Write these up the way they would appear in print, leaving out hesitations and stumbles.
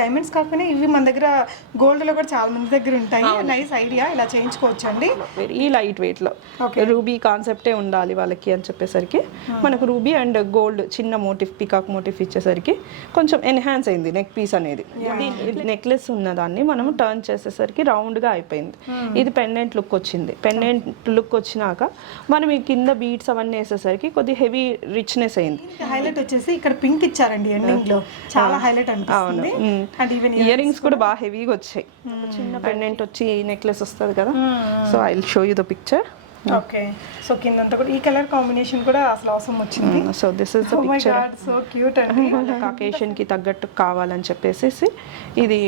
Diamonds కాకపోయినా ఇవి మన దగ్గర గోల్డ్ లో కూడా చాలా మంది దగ్గర ఉంటాయి. నైస్ ఐడియా, ఇలా చేయించుకోవచ్చు అండి. వెరీ లైట్ వెయిట్ లో రూబీ కాన్సెప్టే ఉండాలి వాళ్ళకి అని చెప్పేసరికి మనకు రూబీ అండ్ గోల్డ్ చిన్న మోటిఫ్ పికాక్ మోటిఫ్ ఇచ్చేసరికి కొంచెం ఎన్హాన్స్ అయింది నెక్ పీస్ అనేది. నెక్లెస్ ఉన్నదాన్ని మనం టర్న్ చేసేసరికి రౌండ్ గా అయిపోయింది. ఇది పెండెంట్ లుక్ వచ్చింది. పెండెంట్ లుక్ వచ్చినాక మనం ఈ కింద బీడ్స్ అవన్నీ వేసేసరికి కొద్ది హెవీ రిచ్నెస్ అయింది. హైలైట్ వచ్చేసి ఇక్కడ పింక్ ఇచ్చారండి ఎండింగ్ లో, చాలా హైలైట్ అనిపిస్తుంది. అండ్ ఈవెన్ ఇయర్ రింగ్స్ కూడా బాగా హెవీగా వచ్చాయి. చిన్న పెండెంట్ వచ్చి నెక్లెస్ వస్తుంది కదా. So I will show you the picture. Okay, so కిందంతా కూడా ఈ కలర్ కాంబినేషన్ కూడా అసలు అవసరం వచ్చింది. So this is the picture. So cute అండి. అకేషన్ కి తగ్గట్టు కావాలని చెప్పేసి ఇది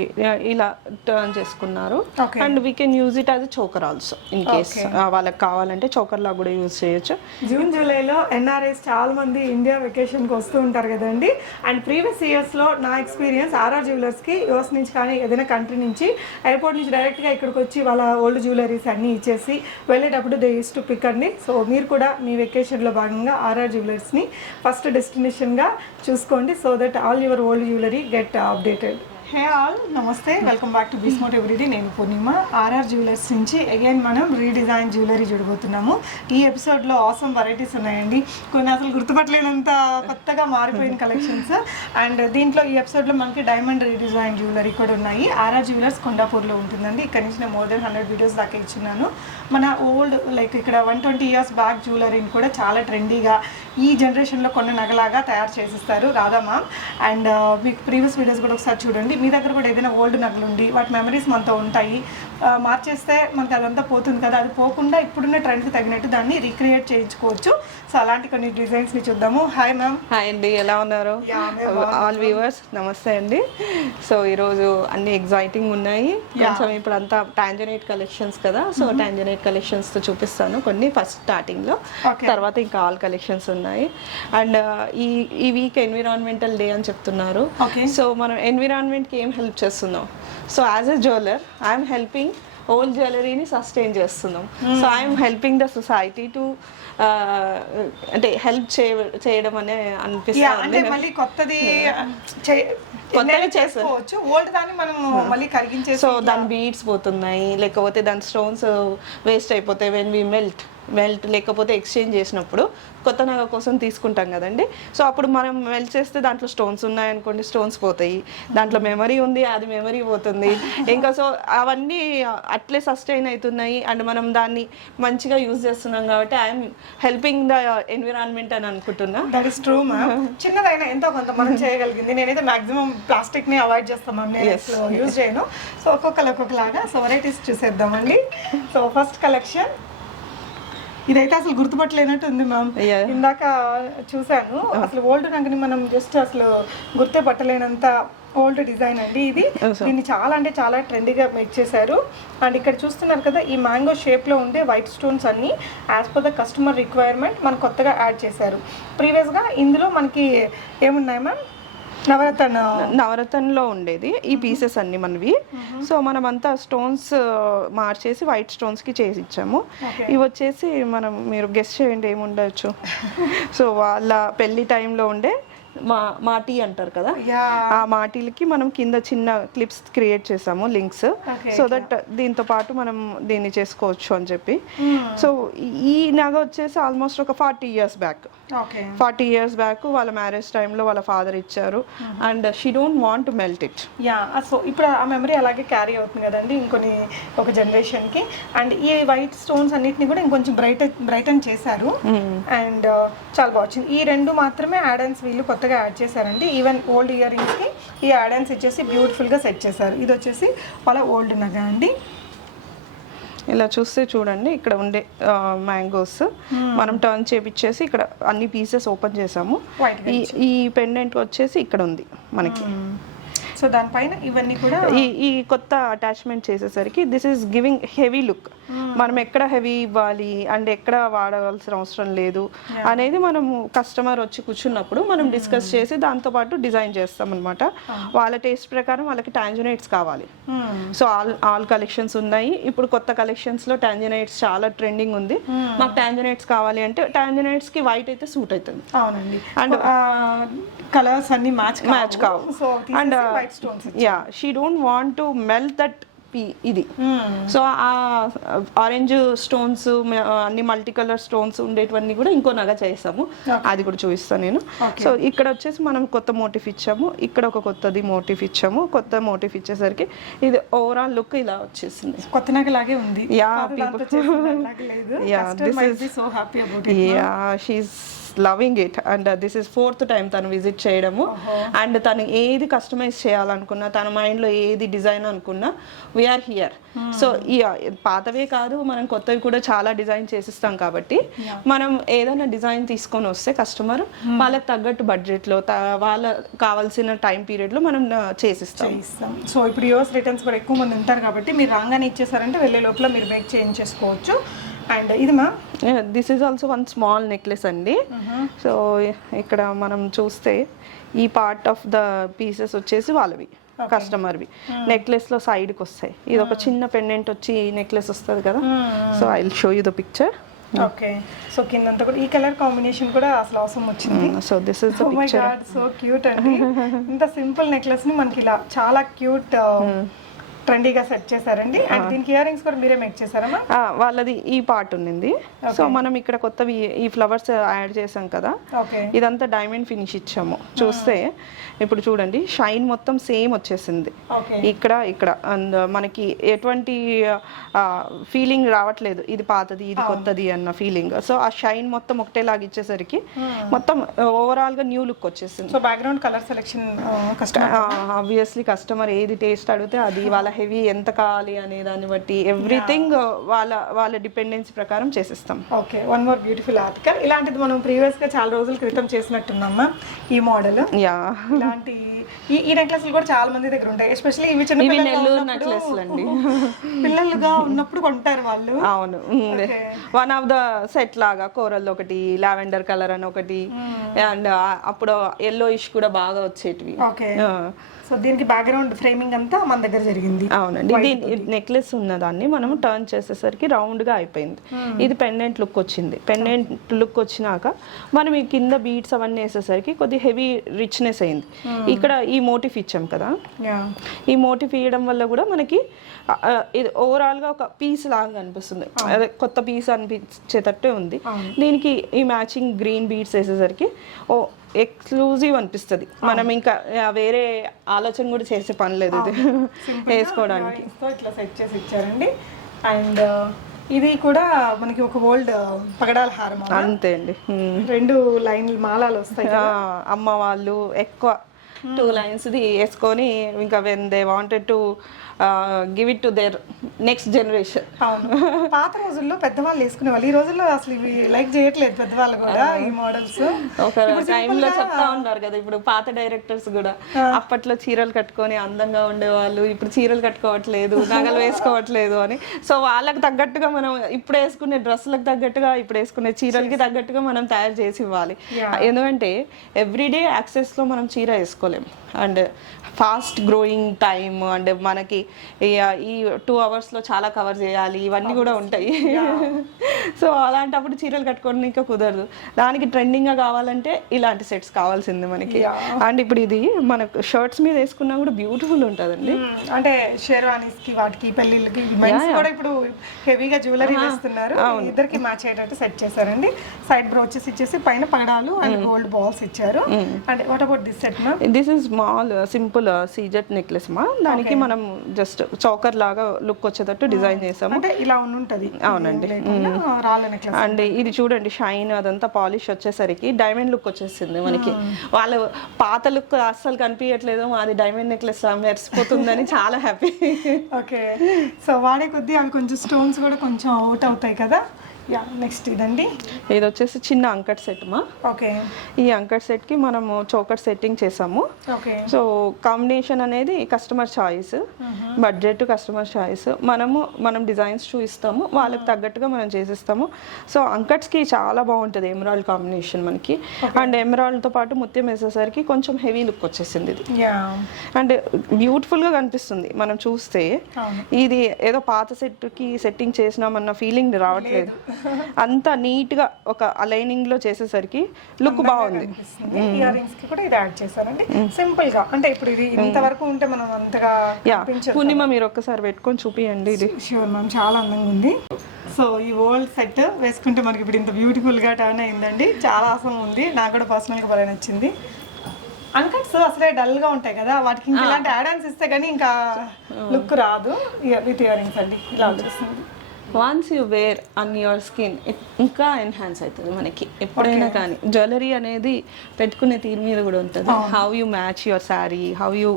ఇలా టర్న్ చేసుకున్నారు. And we can use it as a choker also in case వాళ్ళకి కావాలంటే చోకర్ లా కూడా యూజ్ చేయొచ్చు. జూన్ జూలైలో ఎన్ఆర్ఐస్ చాలా మంది ఇండియా వెకేషన్ కి వస్తూ ఉంటారు కదండి. అండ్ ప్రీవియస్ ఇయర్స్ లో నా ఎక్స్పీరియన్స్ ఆర్ఆర్ జ్యువెలర్స్ కి యూఎస్ నుంచి కానీ ఏదైనా కంట్రీ నుంచి ఎయిర్పోర్ట్ నుంచి డైరెక్ట్ గా ఇక్కడికి వచ్చి వాళ్ళ ఓల్డ్ జ్యువెలరీస్ అన్ని ఇచ్చేసి వెళ్ళేటప్పుడు దే యూస్ టు పిక్ అండి. సో మీరు కూడా మీ వెకేషన్లో భాగంగా ఆర్ఆర్ జ్యువెలర్స్ని ఫస్ట్ డెస్టినేషన్గా చూసుకోండి. So that all your old jewellery get updated. Hey all, నమస్తే, వెల్కమ్ బ్యాక్ టు బిస్మోట్ ఎవ్రీడే. నేను పూర్ణిమ. ఆర్ఆర్ జ్యువెలర్స్ నుంచి అగైన్ మనం రీడిజైన్ జ్యువెలరీ చూడబోతున్నాము. ఈ ఎపిసోడ్లో ఆసమ్ వెరైటీస్ ఉన్నాయండి. కొన్ని అసలు గుర్తుపట్టలేనంత కొత్తగా మారిపోయిన కలెక్షన్స్. అండ్ దీంట్లో ఈ ఎపిసోడ్లో మనకి డైమండ్ రీడిజైన్ జ్యువెలరీ కూడా ఉన్నాయి. ఆర్ఆర్ జ్యువెలర్స్ కొండాపూర్లో ఉంటుందండి. ఇక్కడ నుంచి నేను మోర్ దెన్ 100 వీడియోస్ దాకా ఇచ్చున్నాను. మన ఓల్డ్ లైక్ ఇక్కడ 120 ఇయర్స్ బ్యాక్ జ్యువెలరీని కూడా చాలా ట్రెండీగా ఈ జనరేషన్లో కొన్ని నగలాగా తయారు చేసిస్తారు రాధా మ్యామ్. అండ్ మీకు ప్రీవియస్ వీడియోస్ కూడా ఒకసారి చూడండి. మీ దగ్గర కూడా ఏదైనా ఓల్డ్ నగలు ఉండి వాటి మెమరీస్ మనతో ఉంటాయి, మార్చేస్తే మనకి అదంతా పోతుంది కదా, అది పోకుండా ఇప్పుడున్న ట్రెండ్కి తగినట్టు దాన్ని రీక్రియేట్ చేయించుకోవచ్చు. సో అలాంటి కొన్ని డిజైన్స్ని చూద్దాము. Hi ma'am. హాయ్ అండి, ఎలా ఉన్నారు ఆల్ వ్యూవర్స్? నమస్తే అండి. సో ఈరోజు అన్ని ఎగ్జైటింగ్ ఉన్నాయి. కొంచెం ఇప్పుడు అంతా టాంజనైట్ కలెక్షన్స్ కదా, సో టాంజనైట్ కలెక్షన్స్తో చూపిస్తాను కొన్ని ఫస్ట్ స్టార్టింగ్లో, తర్వాత ఇంకా ఆల్ కలెక్షన్స్ ఉన్నాయి. అండ్ ఈ వీక్ ఎన్విరాన్మెంటల్ డే అని చెప్తున్నారు. సో మనం ఎన్విరాన్మెంట్కి ఏం హెల్ప్ చేస్తున్నాం? So as a jeweller I'm helping old జ్యువెలరీని సస్టైన్ చేస్తున్నాం. So I'm helping the society to అంటే హెల్ప్ చేయడం అనే అనిపిస్తుంది. మళ్ళీ కొత్తది చేసుకోవచ్చు, ఓల్డ్ దాన్ని మనం మళ్ళీ కరిగించే. సో దాని బీడ్స్ పోతున్నాయి, లేకపోతే దాని స్టోన్స్ వేస్ట్ అయిపోతాయి వెన్ వి మెల్ట్ లేకపోతే ఎక్స్చేంజ్ చేసినప్పుడు కొత్త నగ కోసం తీసుకుంటాం కదండి. సో అప్పుడు మనం మెల్ట్ చేస్తే దాంట్లో స్టోన్స్ ఉన్నాయనుకోండి, స్టోన్స్ పోతాయి. దాంట్లో మెమరీ ఉంది, అది మెమరీ పోతుంది ఇంకా. సో అవన్నీ అట్లే సస్టైన్ అవుతున్నాయి అండ్ మనం దాన్ని మంచిగా యూజ్ చేస్తున్నాం కాబట్టి ఐఎమ్ హెల్పింగ్ ద ఎన్విరాన్మెంట్ అని అనుకుంటున్నా. That is true ma'am. చిన్నదైనా ఎంతో కొంత మనం చేయగలిగింది. నేనైతే మాక్సిమం ప్లాస్టిక్ ని అవాయిడ్ చేస్తాం మ్యామ్, నేను యూజ్ చేయను. సో ఒక్కొక్కలాగా సో వెరైటీస్ చూసేద్దామండి. సో ఫస్ట్ కలెక్షన్ ఇదైతే అసలు గుర్తుపట్టలేనట్టు ఉంది మ్యామ్. ఇందాక చూసాను, అసలు ఓల్డ్ నగని మనం జస్ట్ అసలు గుర్తే పట్టలేనంత ఓల్డ్ డిజైన్ అండి ఇది. దీన్ని చాలా అంటే చాలా ట్రెండీగా మేక్ చేశారు. అండ్ ఇక్కడ చూస్తున్నారు కదా, ఈ మ్యాంగో షేప్లో ఉండే వైట్ స్టోన్స్ అన్ని as per the customer requirement మనకు కొత్తగా యాడ్ చేశారు. ప్రీవియస్గా ఇందులో మనకి ఏమున్నాయి మ్యామ్? నవరత్నంలో ఉండేది ఈ పీసెస్ అన్ని మనవి. సో మనం అంతా స్టోన్స్ మార్చేసి వైట్ స్టోన్స్ కి చేసి ఇచ్చాము. ఇవి వచ్చేసి మనం మీరు గెస్ చేయండి ఏముండొచ్చు. సో వాళ్ళ పెళ్లి టైంలో ఉండే మాటీ అంటారు కదా, ఆ మాటీలకి మనం కింద చిన్న క్లిప్స్ క్రియేట్ చేసాము, లింక్స్. సో దట్ దీంతో పాటు మనం దీన్ని చేసుకోవచ్చు అని చెప్పి. సో ఈ నగ వచ్చేసి ఆల్మోస్ట్ ఒక 40 years బ్యాక్ 40 years బ్యాక్ వాళ్ళ మ్యారేజ్ టైంలో వాళ్ళ ఫాదర్ ఇచ్చారు. And she don't want to melt it. So ఇప్పుడు ఆ మెమరీ అలాగే క్యారీ అవుతుంది కదండి ఇంకొన్ని ఒక జనరేషన్కి. అండ్ ఈ వైట్ స్టోన్స్ అన్నిటిని కూడా ఇంకొంచెం బ్రైటన్ చేశారు. అండ్ చాలా బాగా వచ్చింది. ఈ రెండు మాత్రమే యాడన్స్ వీళ్ళు కొత్తగా యాడ్ చేశారండి. ఈవెన్ ఓల్డ్ ఇయర్ రింగ్స్కి ఈ యాడన్స్ ఇచ్చేసి బ్యూటిఫుల్గా సెట్ చేశారు. ఇది వచ్చేసి వాళ్ళ ఓల్డ్ నగ అండి. ఇలా చూస్తే చూడండి, ఇక్కడ ఉండే మ్యాంగోస్ మనం టర్న్ చేపించేసి ఇక్కడ అన్ని పీసెస్ ఓపెన్ చేసాము. ఈ పెండెంట్ వచ్చేసి ఇక్కడ ఉంది మనకి. సో దానిపైన ఇవన్నీ కూడా ఈ కొత్త అటాచ్మెంట్ చేసేసరికి this is giving heavy look. మనం ఎక్కడ హెవీ ఇవ్వాలి అండ్ ఎక్కడ వాడవలసిన అవసరం లేదు అనేది మనం కస్టమర్ వచ్చి కూర్చున్నప్పుడు మనం డిస్కస్ చేసి దాంతో పాటు డిజైన్ చేస్తాం అనమాట. వాళ్ళ టేస్ట్ ప్రకారం వాళ్ళకి టాంజనైట్స్ కావాలి. సో ఆల్ కలెక్షన్స్ ఉన్నాయి. ఇప్పుడు కొత్త కలెక్షన్స్ లో టాంజనైట్స్ చాలా ట్రెండింగ్ ఉంది. మాకు టాంజనైట్స్ కావాలి అంటే టాంజనైట్స్ కి వైట్ అయితే సూట్ అవుతుంది. అవునండి. అండ్ కలర్స్ అన్ని మ్యాచ్ కావు. And white stones. Yeah she don't want to melt that ఇది. సో ఆ ఆరెంజ్ స్టోన్స్ అన్ని మల్టీ కలర్ స్టోన్స్ ఉండేటివన్నీ కూడా ఇంకో నగ చేసాము, అది కూడా చూపిస్తాను నేను. సో ఇక్కడ వచ్చేసి మనం కొత్త మోటిఫ్ ఇచ్చాము, ఇక్కడ ఒక కొత్తది మోటిఫ్ ఇచ్చాము. కొత్త మోటిఫ్ ఇచ్చేసరికి ఇది ఓవరాల్ లుక్ ఇలా వచ్చేసింది, కొత్త నగలాగే ఉంది. Yeah she's loving it. And this is 4th time తను విజిట్ చేయడము. అండ్ తను ఏది కస్టమైజ్ చేయాలనుకున్నా, తన మైండ్లో ఏది డిజైన్ అనుకున్నా వీఆర్ హియర్. సో పాతవే కాదు, మనం కొత్తవి కూడా చాలా డిజైన్ చేసిస్తాం కాబట్టి మనం ఏదైనా డిజైన్ తీసుకొని వస్తే కస్టమర్ వాళ్ళకి తగ్గట్టు బడ్జెట్లో వాళ్ళ కావాల్సిన టైం పీరియడ్లో మనం చేసిస్తాం. సో ఇప్పుడు యూఎస్ రిటర్న్స్ కూడా ఎక్కువ మంది ఉంటారు కాబట్టి మీరు రాగానే ఇచ్చేసారంటే వెళ్ళే లోపల మీరు మేక్ చేయించేసుకోవచ్చు. అండ్ ఇది మా this is also one small necklace అండి. సో ఇక్కడ మనం చూస్తే ఈ పార్ట్ ఆఫ్ ద పీసెస్ వచ్చేసి వాళ్ళవి, కస్టమర్వి. నెక్లెస్ లో సైడ్కి వస్తాయి. ఇది ఒక చిన్న పెండెంట్ వచ్చి నెక్లెస్ వస్తుంది కదా. So I will show you the picture. Okay, so కిందంతా కూడా ఈ కలర్ కాంబినేషన్ కూడా అసలు అవసరం వచ్చింది. So this is the picture. So cute అండి. ఇంత సింపుల్ నెక్లెస్ ని మనకి ఇలా చాలా క్యూట్ ట్రెండీగా సెట్ చేశారండి. అండ్ దీనికి ఇయర్ రింగ్స్ కూడా మీరే మేక్ చేశారమ్మా? వాళ్ళది ఈ పార్ట్ ఉండింది. సో మనం ఇక్కడ కొత్తవి ఈ ఫ్లవర్స్ యాడ్ చేసాం కదా, ఇదంతా డైమండ్ ఫినిష్ ఇచ్చాము. చూస్తే ఇప్పుడు చూడండి షైన్ మొత్తం సేమ్ వచ్చేసింది ఇక్కడ ఇక్కడ. అండ్ మనకి ఎటువంటి ఫీలింగ్ రావట్లేదు ఇది పాతది ఇది కొత్తది అన్న ఫీలింగ్. సో ఆ షైన్ మొత్తం ఒకటేలాగా ఇచ్చేసరికి మొత్తం ఓవరాల్ గా న్యూ లుక్ వచ్చేసింది. So background colour selection obviously customer ఏది టేస్ట్ అడిగితే అది, వాళ్ళ హెవీ ఎంత కావాలి అనే దాన్ని బట్టి ఎవ్రీథింగ్ వాళ్ళ డిపెండెన్సీ ప్రకారం చేసిస్తాం. Okay, one more beautiful article. ఇలాంటిది మనం ప్రీవియస్ గా చాలా రోజుల క్రితం చేసినట్టున్నామా ఈ మోడల్. యా ఇలాంటి ఈ నెక్లెస్లు కూడా చాలా మంది దగ్గర ఉంటాయి, ఎస్పెషల్లీ ఇవి చిన్న నెల్లూరు నెక్లెస్లు అండి. పిల్లలుగా ఉన్నప్పుడు కొంటారు వాళ్ళు. అవును, వన్ ఆఫ్ ద సెట్ లాగా కోరల్ ఒకటి, లావెండర్ కలర్ అని ఒకటి, అండ్ అప్పుడు ఎల్లో ఇష్ కూడా బాగా వచ్చేటివి. ఓకే, సో దీనికి బ్యాక్గ్రౌండ్ ఫ్రేమింగ్ అంతా మన దగ్గర జరిగింది. అవునండి. ఇది నెక్లెస్ ఉన్నదాన్ని మనం టర్న్ చేసేసరికి రౌండ్ గా అయిపోయింది. ఇది పెండెంట్ లుక్ వచ్చింది. పెండెంట్ లుక్ వచ్చినాక మనం ఈ కింద బీడ్స్ అవన్నీ వేసేసరికి కొద్ది హెవీ రిచ్నెస్ అయింది. ఇక్కడ ఈ మోటిఫ్ ఇచ్చాం కదా, ఈ మోటిఫ్ ఇవ్వడం వల్ల కూడా మనకి ఇది ఓవరాల్ గా ఒక పీస్ లాగా అనిపిస్తుంది, అదే కొత్త పీస్ అనిపించేటట్టే ఉంది. దీనికి ఈ మ్యాచింగ్ గ్రీన్ బీడ్స్ వేసేసరికి ఓ ఎక్స్క్లూజివ్ అనిపిస్తుంది. మనం ఇంకా వేరే ఆలోచన కూడా చేసే పని లేదు ఇది వేసుకోవడానికి. ఇట్లా సెట్ చేసి ఇచ్చారండి. అండ్ ఇది కూడా మనకి ఒక ఓల్డ్ పగడాల హారం అంతే అండి. 2 లైన్లు మాలాలు వస్తాయి. అమ్మ వాళ్ళు ఎక్కువ 2 లైన్స్ వేసుకొని ఇంకా when they wanted to give it to their next generation. పాత రోజుల్లో పెద్దవాళ్ళు వేసుకునేవాళ్ళు, ఈ రోజుల్లో అసలు ఇవి లైక్ చేయట్లేదు పెద్దవాళ్ళు కూడా ఈ మోడల్స్. ఒక టైంలో చెప్తా ఉన్నారు కదా, ఇప్పుడు పాత డైరెక్టర్స్ కూడా అప్పట్లో చీరలు కట్టుకొని అందంగా ఉండేవాళ్ళు, ఇప్పుడు చీరలు కట్టుకోవట్లేదు, నగలు వేసుకోవట్లేదు అని. సో వాళ్ళకి తగ్గట్టుగా మనం ఇప్పుడు వేసుకునే డ్రెస్సులకు తగ్గట్టుగా, ఇప్పుడు వేసుకునే చీరలకి తగ్గట్టుగా మనం తయారు చేసి ఇవ్వాలి. ఎందుకంటే ఎవ్రీడే యాక్సెస్లో మనం చీర వేసుకోలేం. And fast growing time and మనకి ఈ 2 అవర్స్లో చాలా కవర్ చేయాలి, ఇవన్నీ కూడా ఉంటాయి. సో అలాంటప్పుడు చీరలు కట్టుకోవడం ఇంకా కుదరదు. దానికి ట్రెండింగ్గా కావాలంటే ఇలాంటి సెట్స్ కావాల్సింది మనకి. అండ్ ఇప్పుడు ఇది మనకు షర్ట్స్ మీద వేసుకున్నా కూడా బ్యూటిఫుల్ ఉంటుందండి. అంటే షేర్వానీస్కి వాటికి పెళ్ళిళ్ళకి కూడా ఇప్పుడు హెవీగా జ్యువెలరీ వేస్తున్నారు. ఇద్దరికి మ్యాచ్ అయ్యేటట్టు సెట్ చేశారండి. సైడ్ బ్రోచెస్ ఇచ్చేసి పైన పగడాలు అండ్ గోల్డ్ బాల్స్ ఇచ్చారు. And what about this set ma'am? This is small simple సీజెట్ necklace మా. దానికి మనం జస్ట్ చౌకర్ లాగా లుక్ వచ్చేటట్టు డిజైన్ చేసాము. అంటే ఇలా ఉంటది. అవునండి. అండ్ ఇది చూడండి షైన్ అదంతా పాలిష్ వచ్చేసరికి డైమండ్ లుక్ వచ్చేసింది మనకి. వాళ్ళు పాత లుక్ అస్సలు కనిపించట్లేదు, మాది డైమండ్ నెక్లెస్ మెరిసిపోతుందని చాలా హ్యాపీ. ఓకే, సో వాడే కొద్దీ అవి కొంచెం స్టోన్స్ కూడా కొంచెం అవుట్ అవుతాయి కదా. నెక్స్ట్ ఇదండి, ఇది వచ్చేసి చిన్న అంకట్ సెట్ మా. ఓకే, ఈ అంకట్ సెట్ కి మనము చోకర్ సెట్టింగ్ చేసాము. ఓకే, సో కాంబినేషన్ అనేది customer choice, budget customer choice. మనం డిజైన్స్ చూపిస్తాము, వాళ్ళకి తగ్గట్టుగా మనం చేసిస్తాము. సో అంకట్స్ కి చాలా బాగుంటుంది ఎమరాల్డ్ కాంబినేషన్ మనకి. అండ్ ఎమరాల్డ్ తో పాటు ముత్యం వేసేసరికి కొంచెం హెవీ లుక్ వచ్చేసింది ఇది. అండ్ బ్యూటిఫుల్ గా కనిపిస్తుంది మనం చూస్తే. ఇది ఏదో పాత సెట్ కి సెట్టింగ్ చేసినామన్న ఫీలింగ్ రావట్లేదు. అంత నీట్ గా ఒక అలైనింగ్ లో చేసేసరికి లుక్ బాగుంది. ఇయర్ రింగ్స్ కి కూడా ఇది యాడ్ చేశారండి సింపుల్ గా. అంటే ఇప్పుడు ఇది ఇంతవరకు ఉంటే మనం అంతగా పూర్ణిమ మీరు ఒక్కసారి పెట్టుకొని చూపియండి. ఇది ష్యూర్ మ్యామ్, చాలా అందంగా ఉంది. సో ఈ ఓల్డ్ సెట్ వేసుకుంటే మనకి ఇప్పుడు ఇంత బ్యూటిఫుల్ గా టర్న్ అయిందండి. చాలా అవసరం ఉంది, నాకు కూడా పర్సనల్ గా బాగా నచ్చింది. అన్కట్స్ అసలే డల్ గా ఉంటాయి కదా, వాటికి ఇంకా ఇలాంటి యాడ్ ఆన్స్ ఇస్తే కానీ ఇంకా లుక్ రాదు. విత్ ఇయర్ రింగ్స్ అండి ఇలా వచ్చేస్తుంది. Once you wear on your skin ఇంకా ఎన్హాన్స్ అవుతుంది మనకి ఎప్పుడైనా కానీ. జ్యువెలరీ అనేది పెట్టుకునే తీరు మీద కూడా ఉంటుంది. How you match your sari, how you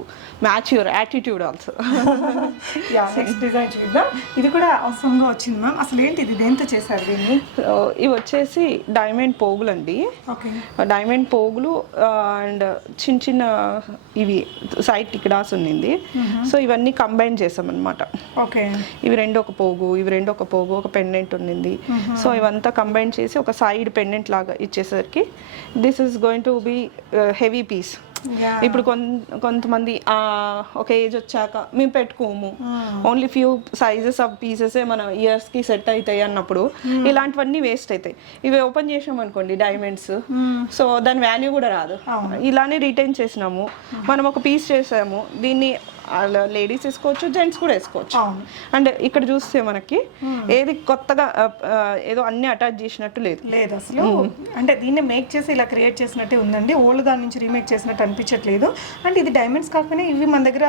match your attitude also. Next design చూద్దాం. ఇది కూడా అవసరంగా వచ్చింది మ్యామ్. అసలు ఏంటి ఇది, దేంతో చేశారు దీన్ని? ఇవి వచ్చేసి డైమండ్ పోగులు అండి. ఓకే, డైమండ్ పోగులు అండ్ చిన్న చిన్న ఇవి సైడ్ టికెడాస్ ఉన్నింది. సో ఇవన్నీ కంబైన్ చేసాం అనమాట. ఓకే, ఇవి రెండు ఒక పోగు, ఇవి రెండు ఒక పోగు, ఒక పెండెంట్ ఉన్నింది. సో ఇవంతా కంబైన్ చేసి ఒక సైడ్ పెండెంట్ లాగా ఇచ్చేసరికి this is going to be heavy piece. ఇప్పుడు కొంతమంది ఒక ఏజ్ వచ్చాక మేము పెట్టుకోము, only few sizes of pieces మన ఇయర్స్ కి సెట్ అవుతాయి అన్నప్పుడు ఇలాంటివన్నీ వేస్ట్ అవుతాయి. ఇవి ఓపెన్ చేసాం అనుకోండి డైమండ్స్, సో దాని వాల్యూ కూడా రాదు. ఇలానే రిటైన్ చేసినాము, మనం ఒక పీస్ చేసాము, దీన్ని లేడీస్ వేసుకోవచ్చు, జెంట్స్ కూడా వేసుకోవచ్చు. అండ్ ఇక్కడ చూస్తే మనకి ఏది కొత్తగా ఏదో అన్ని అటాచ్ చేసినట్టు లేదు అసలు. అంటే దీన్ని మేక్ చేసి ఇలా క్రియేట్ చేసినట్టే ఉందండి, ఓల్డ్ దాని నుంచి రీమేక్ చేసినట్టు అనిపించట్లేదు. అంటే ఇది డైమండ్స్ కాకపోయినా ఇవి మన దగ్గర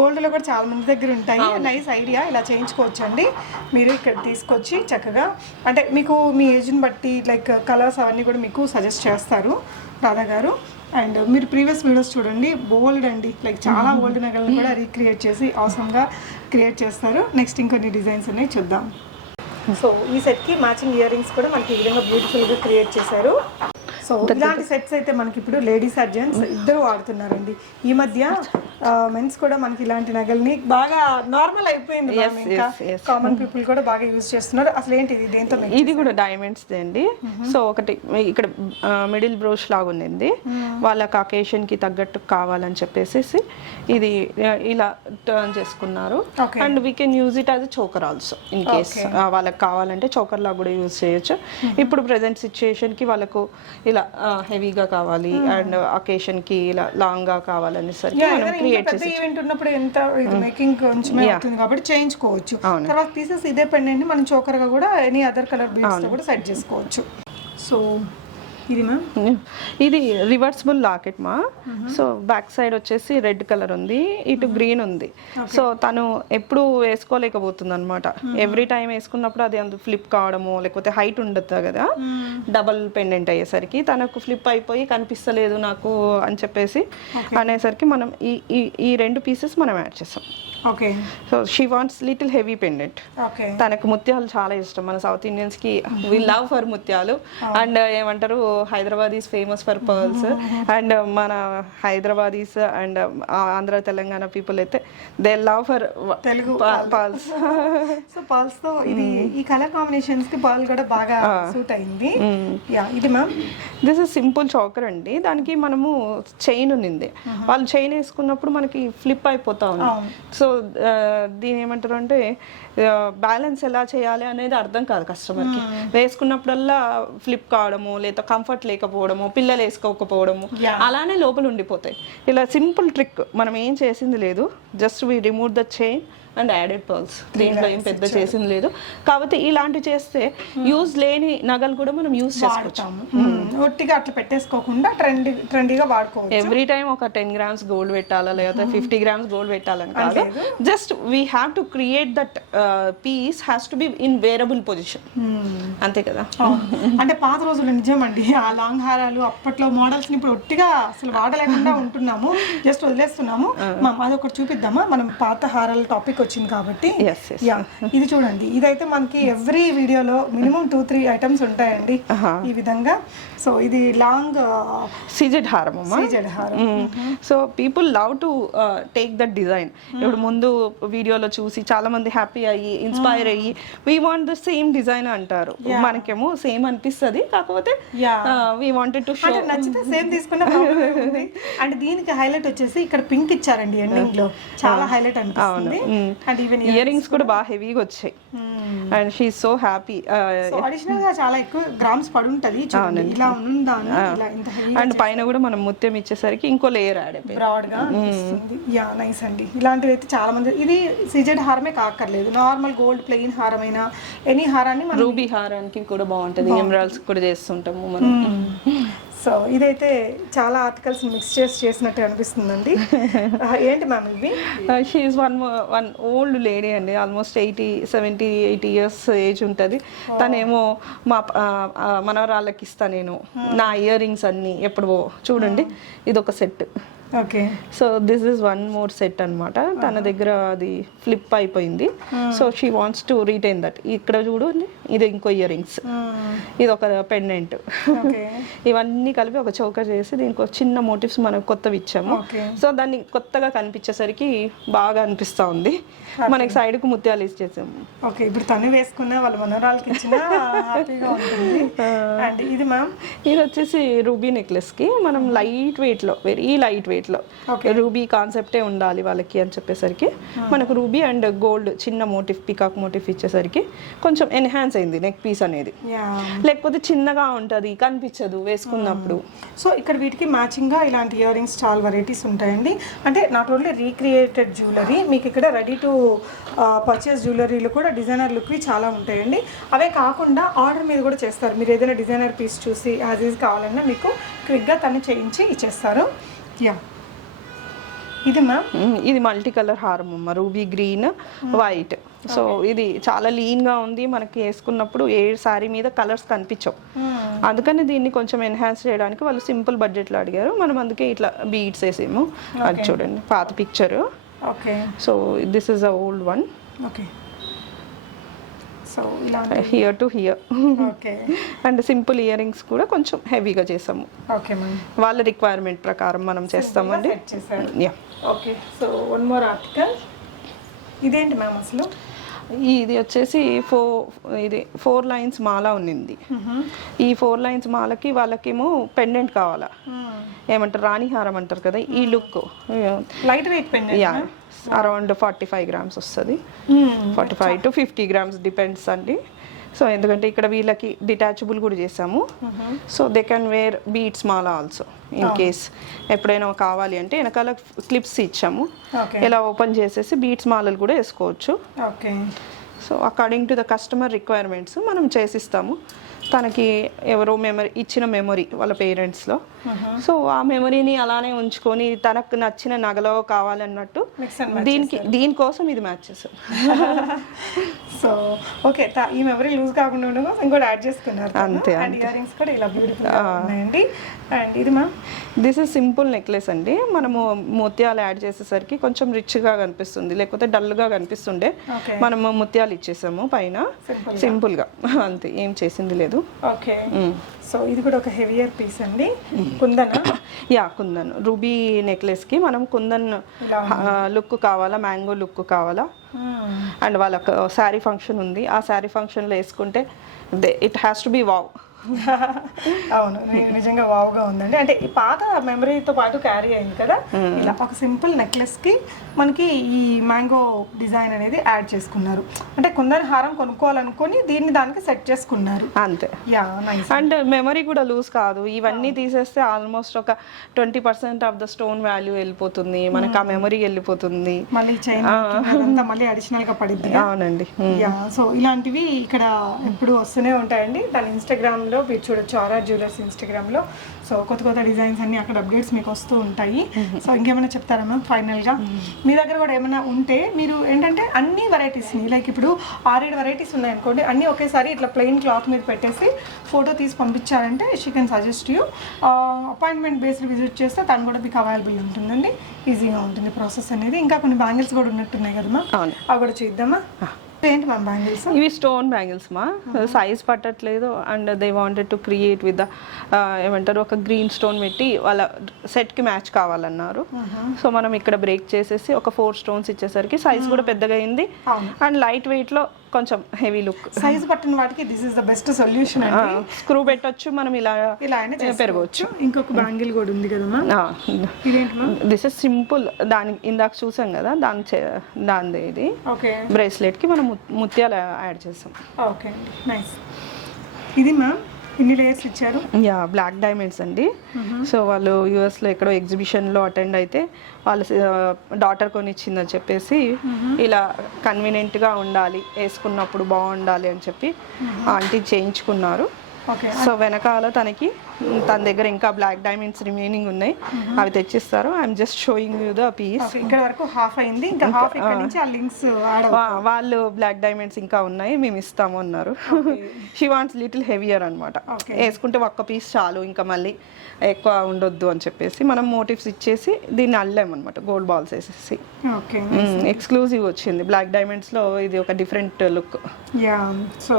గోల్డ్ లో కూడా చాలా మంది దగ్గర ఉంటాయి. నైస్ ఐడియా, ఇలా చేయించుకోవచ్చు అండి. మీరు ఇక్కడ తీసుకొచ్చి చక్కగా, అంటే మీకు మీ ఏజ్ని బట్టి లైక్ కలర్స్ అవన్నీ కూడా మీకు సజెస్ట్ చేస్తారు రాధా గారు. అండ్ మీరు ప్రీవియస్ వీడియోస్ చూడండి, బోల్డ్ అండి, లైక్ చాలా ఓల్డ్ నగలను కూడా రీక్రియేట్ చేసి అవసరంగా క్రియేట్ చేస్తారు. నెక్స్ట్ ఇంకొన్ని డిజైన్స్ ఉన్నాయి చూద్దాం. సో ఈ సెట్కి మ్యాచింగ్ ఇయర్ రింగ్స్ కూడా మనకి ఈ విధంగా బ్యూటిఫుల్గా క్రియేట్ చేశారు. సో ఇలాంటి సెట్స్ అయితే మనకి ఇప్పుడు లేడీస్ అండ్ జెంట్స్ ఇద్దరు వాడుతున్నారండి. ఈ మధ్య మెన్స్ కూడా మనకి ఇలాంటి నగల్ని బాగా నార్మల్ అయిపోయింది, ఇంకా కామన్ పీపుల్ కూడా బాగా యూజ్ చేస్తున్నారు. అసలు ఏంటి ఇది, దేంతో? ఇది కూడా డైమండ్స్ అండి. సో ఒకటి ఇక్కడ మిడిల్ బ్రోష్ లాగా ఉంది, వాళ్ళకి అకేషన్ కి తగ్గట్టు కావాలని చెప్పేసి ఇది ఇలా టర్న్ చేసుకున్నారు. And we can use it as a choker also in case వాళ్ళకి కావాలంటే చోకర్ లాగా కూడా యూజ్ చేయొచ్చు. ఇప్పుడు ప్రెసెంట్ సిచ్యుయేషన్ కి వాళ్ళకు ఇలా హెవీగా కావాలి అండ్ అకేషన్ కి ఇలా లాంగ్ గా కావాలనేసరికి మనం క్రియేట్ చేసి ఈవెంట్ ఉన్నప్పుడు ఎంత ఇది మేకింగ్ కొంచెమే అవుతుంది కాబట్టి చేయించుకోవచ్చు. తర్వాత పీసెస్ ఇదే పెండెంట్ మనం చోకర్ గా కూడా ఎనీ అదర్ కలర్ బీడ్స్ తో కూడా సెట్ చేసుకోవచ్చు. సో ఇది మ్యామ్, ఇది రివర్సిబుల్ లాకెట్ మా. సో బ్యాక్ సైడ్ వచ్చేసి రెడ్ కలర్ ఉంది, ఇటు గ్రీన్ ఉంది. సో తను ఎప్పుడు వేసుకోలేకపోతుంది అనమాట. ఎవ్రీ టైం వేసుకున్నప్పుడు అది అందు ఫ్లిప్ కావడము, లేకపోతే హైట్ ఉండదు కదా, డబల్ పెండెంట్ అయ్యేసరికి తనకు ఫ్లిప్ అయిపోయి కనిపిస్తలేదు నాకు అని చెప్పేసి అనేసరికి మనం ఈ రెండు పీసెస్ మనం యాడ్ చేస్తాం. Okay, so she wants little heavy pendant. తనకు ముత్యాలు చాలా ఇష్టం. మన సౌత్ ఇండియన్స్ కి వి లవ్ ఫర్ ముత్యాలు. అండ్ ఏమంటారు, Hyderabad is famous for pearls. And మన హైదరాబాదీస్ అండ్ ఆంధ్ర తెలంగాణ పీపుల్ అయితే they love for Telugu pearls. So pearls తో ఇది ఈ కలర్ కాంబినేషన్స్ కి పర్ల్ కూడా బాగా సూట్ అయింది. ఇది ma'am, this is simple choker అండి. దానికి మనము చైన్ ఉన్నింది, వాళ్ళు చైన్ వేసుకున్నప్పుడు మనకి ఫ్లిప్ అయిపోతా ఉంది. సో దీని ఏమంటారు అంటే బ్యాలెన్స్ ఎలా చేయాలి అనేది అర్థం కాదు కస్టమర్కి. వేసుకున్నప్పుడల్లా ఫ్లిప్ కావడము, లేదా కంఫర్ట్ లేకపోవడము, పిల్లలు వేసుకోకపోవడము, అలానే లోపల ఉండిపోతాయి. ఇలా సింపుల్ ట్రిక్, మనం ఏం చేసింది లేదు, just we remove the chain and added pearls. దీంట్లో ఏం పెద్ద చేసింది లేదు. కాబట్టి ఇలాంటివి చేస్తే యూజ్ లేని నగలు కూడా మనం యూజ్ చేసుకుంటాము. ఒట్టిగా అట్లా పెట్టేసుకోకుండా ట్రెండీగా వాడుకోవచ్చు. ఎవ్రీ టైం ఒక 10 grams గోల్డ్ పెట్టాలా లేదా 50 grams గోల్డ్ పెట్టాలని కాదు. Just we have to create that piece has to be in wearable position. అంతే కదా. అంటే పాత రోజుల్లో నిజమండి, ఆ లాంగ్ హారాలు అప్పట్లో మోడల్స్ ఇప్పుడు ఒట్టిగా అసలు వాడలేకుండా ఉంటున్నాము, జస్ట్ వదిలేస్తున్నాము. అదొకటి చూపిద్దామా, మనం పాత హారాల టాపిక్ వచ్చింది కాబట్టి. ఇది చూడండి, ఇదైతే మనకి ఎవ్రీ వీడియోలో మినిమం 2-3 ఐటమ్స్ ఉంటాయండి ఈ విధంగా. సో ఇది లాంగ్ సీజెడ్ హారం. So people love to take that design. ఇప్పుడు ముందు వీడియోలో చూసి చాలా మంది హ్యాపీ అయ్యి ఇన్స్పైర్ అయ్యి we want the same design అంటారు. మనకేమో సేమ్ అనిపిస్తుంది, కాకపోతే వి వాంటెడ్ టు షో. అంటే నచ్చితే సేమ్ తీసుకున్న అండ్ దీనికి హైలైట్ వచ్చేసి ఇక్కడ పింక్ ఇచ్చారండి ఎండింగ్ లో, చాలా హైలైట్ అనిపిస్తుంది. అండ్ ఈవెన్ ఇయర్ రింగ్స్ కూడా బాగా హెవీగా వచ్చాయి and she so happy. Additional గా చాలా ఎక్కువ గ్రామ్స్ పడుంటది చూడండి, ఇలా ఉందా ఇలా ఇంత హెవీ. అండ్ పైన కూడా మనం ముత్యం ఇచ్చేసరికి ఇంకో లేయర్ యాడ్ అయిపోయింది, బ్రాడ్ గా అనిపిస్తుంది. యా నైస్ అండి. ఇలాంటివి అయితే చాలా మంది, ఇది సిజెడ్ హారమే కాకర్లేదు, నార్మల్ గోల్డ్ ప్లెయిన్ హారమైనా ఎనీ హారాన్ని మనం రూబీ హారానికి కూడా బాగుంటది, ఎమరాల్డ్స్ కూడా చేస్తుంటాము మనం. సో ఇదైతే చాలా ఆర్టికల్స్ మిక్స్ చేసినట్టు అనిపిస్తుందండి. ఏంటి మ్యామ్ ఇవి? షీఈస్ వన్ ఓల్డ్ లేడీ అండి, ఆల్మోస్ట్ 80 ఇయర్స్ ఏజ్ ఉంటుంది. తనేమో మా మనవరాళ్ళకి ఇస్తా నేను నా ఇయర్ రింగ్స్ అన్ని ఎప్పుడు చూడండి, ఇది ఒక set. Okay, so this is one more set అనమాట. తన దగ్గర అది ఫ్లిప్ అయిపోయింది, so she wants to retain that. ఇక్కడ చూడండి, ఇది ఇంకో ఇయర్ రింగ్స్, ఇది ఒక పెండెంట్. ఇవన్నీ కలిపి ఒక చౌక చేసి దీనికి ఒక చిన్న మోటివ్స్ మనం కొత్తవి ఇచ్చాము. సో దాన్ని కొత్తగా కనిపించేసరికి బాగా అనిపిస్తా ఉంది. మనకి సైడ్ కు ముత్యాలు ఇచ్చేసాము. ఓకే, ఇప్పుడు తను వేసుకున్న వాళ్ళ మనరాలకి ఇచ్చిన హ్యాపీగా ఉంటుంది. అండ్ ఇది మ్యామ్, ఇది వచ్చేసి రూబీ నెక్లెస్ కి మనం లైట్ వెయిట్ లో, వెరీ లైట్ వెయిట్ లో రూబీ కాన్సెప్టే ఉండాలి వాళ్ళకి అని చెప్పేసరికి మనకు రూబీ అండ్ గోల్డ్ చిన్న మోటివ్, పికాక్ మోటివ్ ఇచ్చేసరికి కొంచెం ఎన్హాన్స్ అయింది నెక్ పీస్ అనేది. లేకపోతే చిన్నగా ఉంటది, కనిపించదు వేసుకున్నప్పుడు. సో ఇక్కడ వీటికి మ్యాచింగ్ గా ఇలాంటి ఇయర్ రింగ్స్ చాలా వెరైటీస్ ఉంటాయండి. అంటే నాట్ ఓన్లీ రీక్రియేటెడ్ జ్యువెలరీ, మీకు ఇక్కడ రెడీ టు పర్చేస్ జ్యువెలరీలు కూడా డిజైనర్ లుక్వి చాలా ఉంటాయండి. అవే కాకుండా ఆర్డర్ మీద కూడా చేస్తారు. మీరు ఏదైనా డిజైనర్ పీస్ చూసి యాజ్ ఈజ్ కావాలన్నా మీకు క్విక్గా తను చేయించి ఇచ్చేస్తారు. యా, ఇది మ్యామ్, ఇది మల్టీ కలర్ హారం అమ్మ, రూబీ గ్రీన్ వైట్. సో ఇది చాలా లీన్ గా ఉంది, మనకి వేసుకున్నప్పుడు ఏ సారీ మీద కలర్స్ కనిపించవు. అందుకని దీన్ని కొంచెం ఎన్హాన్స్ చేయడానికి వాళ్ళు సింపుల్ బడ్జెట్ లో అడిగారు, మనం అందుకే ఇట్లా బీడ్స్ వేసాము. అది చూడండి పాత picture. Okay, so this is a old one. Okay, so ఇలా here to here. Okay, and simple ear rings కూడా కొంచెం హెవీగా చేసాము. ఓకే మ్యామ్, వాళ్ళ రిక్వైర్మెంట్ ప్రకారం మనం చేస్తామండి. Yeah, okay. So one more article, ఇదేంటి మ్యామ్ అసలు? ఇది వచ్చేసి 4 లైన్స్ మాల ఉన్నింది. ఈ 4 లైన్స్ మాలకి వాళ్ళకేమో పెండెంట్ కావాలా, ఏమంటారు రాణిహారం అంటారు కదా, ఈ look. Light weight pendant. Yeah, around 45 grams వస్తుంది, 45 to 50 grams డిపెండ్స్ అండి. సో ఎందుకంటే ఇక్కడ వీళ్ళకి డిటాచబుల్ కూడా చేసాము, so they can wear beads మాల ఆల్సో ఇన్ కేస్ ఎప్పుడైనా కావాలి అంటే. వెనకాల క్లిప్స్ ఇచ్చాము, ఇలా ఓపెన్ చేసేసి బీడ్స్ మాలలు కూడా వేసుకోవచ్చు. Okay, so according to the customer requirements మనం చేసిస్తాము. తనకి ఎవరో ఇచ్చిన మెమొరీ వాళ్ళ పేరెంట్స్లో, సో ఆ మెమొరీని అలానే ఉంచుకొని తనకు నచ్చిన నగలో కావాలన్నట్టు దీనికోసం ఇది మ్యాచ్ చేసాం. సో ఓకే, ఈ మెమరీ లూజ్ కాకుండా ఉండగా ఇంకోటి యాడ్ చేసుకున్నారు అంతే. అండ్ ఇయర్ రింగ్స్ కూడా ఇలా బ్యూటిఫుల్ ఉన్నాయండి. అండ్ ఇది ma'am, this is simple necklace అండి. మనము ముత్యాలు యాడ్ చేసేసరికి కొంచెం రిచ్గా కనిపిస్తుంది, లేకపోతే డల్గా కనిపిస్తుండే. మనము ముత్యాలు ఇచ్చేసాము పైన సింపుల్గా, అంతే, ఏం చేసింది లేదు. ఓకే, సో ఇది కూడా ఒక హెవియర్ పీస్ అండి. Kundan, yeah kundan. Ruby necklace కి మనం కుందన్ లుక్ కావాలా, మ్యాంగో లుక్ కావాలా. అండ్ వాళ్ళకి శారీ ఫంక్షన్ ఉంది, ఆ శారీ ఫంక్షన్లో వేసుకుంటే it has to B wow. అవును, నిజంగా వావ్గా ఉందండి. అంటే ఈ పాత మెమరీతో పాటు క్యారీ అయింది కదా, ఇలా ఒక సింపుల్ నెక్లెస్ కి మనకి ఈ మ్యాంగో డిజైన్ అనేది యాడ్ చేసుకున్నారు. అంటే కుందన్ హారం కొనుక్కోవాలనుకొని దీన్ని దానికి సెట్ చేసుకున్నారు అంతే. Yeah, nice. అండ్ మెమరీ కూడా లూజ్ కాదు. ఇవన్నీ తీసేస్తే ఆల్మోస్ట్ ఒక 20% ఆఫ్ ద స్టోన్ వాల్యూ వెళ్ళిపోతుంది, మనకు ఆ మెమరీ వెళ్ళిపోతుంది. మళ్ళీ చైన్ అదంతా మళ్ళీ అడిషనల్ గా పడింది. అవునండి. యా, సో ఇలాంటివి ఇక్కడ ఎప్పుడు వస్తూనే ఉంటాయండి. దాని ఇన్స్టాగ్రామ్ లో మీరు చూడొచ్చు, ఆర్ఆర్ జ్యువెలర్స్ ఇన్స్టాగ్రామ్ లో. సో కొత్త డిజైన్స్ అన్ని అక్కడ అప్డేట్స్ మీకు వస్తూ ఉంటాయి. సో ఇంకేమైనా చెప్తారా మ్యామ్ ఫైనల్ గా? మీ దగ్గర కూడా ఏమైనా ఉంటే మీరు ఏంటంటే అన్ని వెరైటీస్ని, లైక్ ఇప్పుడు 6-7 వెరైటీస్ ఉన్నాయనుకోండి, అన్నీ ఒకేసారి ఇట్లా ప్లెయిన్ క్లాత్ మీద పెట్టేసి ఫోటో తీసి పంపించారంటే she can suggest you. Appointment based visit చేస్తే తను కూడా మీకు అవైలబుల్ ఉంటుందండి. ఈజీగా ఉంటుంది ప్రాసెస్ అనేది. ఇంకా కొన్ని బ్యాంగిల్స్ కూడా ఉన్నట్టున్నాయి కదా మ్యామ్, అవి కూడా చూద్దామా? ఏంటి మ్యామ్ బ్యాంగిల్స్? ఇవి స్టోన్ బ్యాంగిల్స్ మా, సైజ్ పట్టట్లేదు and they wanted to create with ఏమంటారు ఒక గ్రీన్ స్టోన్ పెట్టి వాళ్ళ సెట్కి మ్యాచ్ కావాలన్నారు. సో మనం ఇక్కడ బ్రేక్ చేసేసి ఒక 4 స్టోన్స్ ఇచ్చేసరికి సైజ్ కూడా పెద్దగా అయింది అండ్ లైట్ వెయిట్లో కొంచెం హెవీ లుక్. సైజ్ పట్టిన వాటికి this is the best solution. Screw పెట్టొచ్చు మనం, ఇలా పెరగవచ్చు. ఇంకొక బ్యాంగిల్ కూడా ఉంది కదా, దిస్ ఇస్ సింపుల్. దాని ఇందాక చూసాం కదా, దాని ఇది బ్రేస్లెట్ కి మనం ముత్యాలు యాడ్ చేసాం. ఓకే అండి, నైస్. ఇది మ్యామ్ ఎన్ని లేయర్స్ ఇచ్చారు? యా, బ్లాక్ డైమండ్స్ అండి. సో వాళ్ళు యూఎస్లో ఎక్కడో ఎగ్జిబిషన్లో అటెండ్ అయితే వాళ్ళ డాటర్ కొనిచ్చిందని చెప్పేసి ఇలా కన్వీనియంట్గా ఉండాలి, వేసుకున్నప్పుడు బాగుండాలి అని చెప్పి ఆంటీ చేయించుకున్నారు. సో వెనకాల తన దగ్గర ఇంకా బ్లాక్ డైమండ్స్ రిమైనింగ్ ఉన్నాయి, అవి తెచ్చిస్తారు. I'm just showing you the piece. ఇక్కడ వరకు హాఫ్ అయింది, ఇంకా హాఫ్ ఇక్కడ నుంచి ఆ లింక్స్ వాళ్ళు బ్లాక్ డైమండ్స్ ఇంకా ఉన్నాయి, మేము ఇస్తాము అన్నారు. షీ వాంట్స్ లిటిల్ హెవియర్ అనమాట, వేసుకుంటే ఒక్క పీస్ చాలు, ఇంకా మళ్ళీ ఎక్కువ ఉండొద్దు అని చెప్పేసి మనం మోటివ్స్ ఇచ్చేసి దీన్ని అల్లామన్నమాట, గోల్డ్ బాల్స్ వేసేసి. ఎక్స్క్లూజివ్ వచ్చింది బ్లాక్ డైమండ్స్ లో, ఇది ఒక డిఫరెంట్ లుక్. యా, సో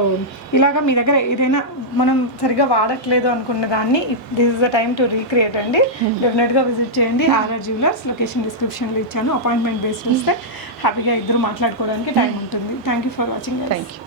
ఇలాగా మీ దగ్గర ఏదైనా మనం సరిగా వాడట్లేదు అనుకున్న దాన్ని this is the time to recreate అండి. డెఫినెట్గా విజిట్ చేయండి ఆర్ఆర్ జ్యువెలర్స్. లొకేషన్ డిస్క్రిప్షన్లో ఇచ్చాను, అపాయింట్మెంట్ బేస్ చేస్తే హ్యాపీగా ఇద్దరు మాట్లాడుకోవడానికి టైం ఉంటుంది. Thank you for watching. Thank you.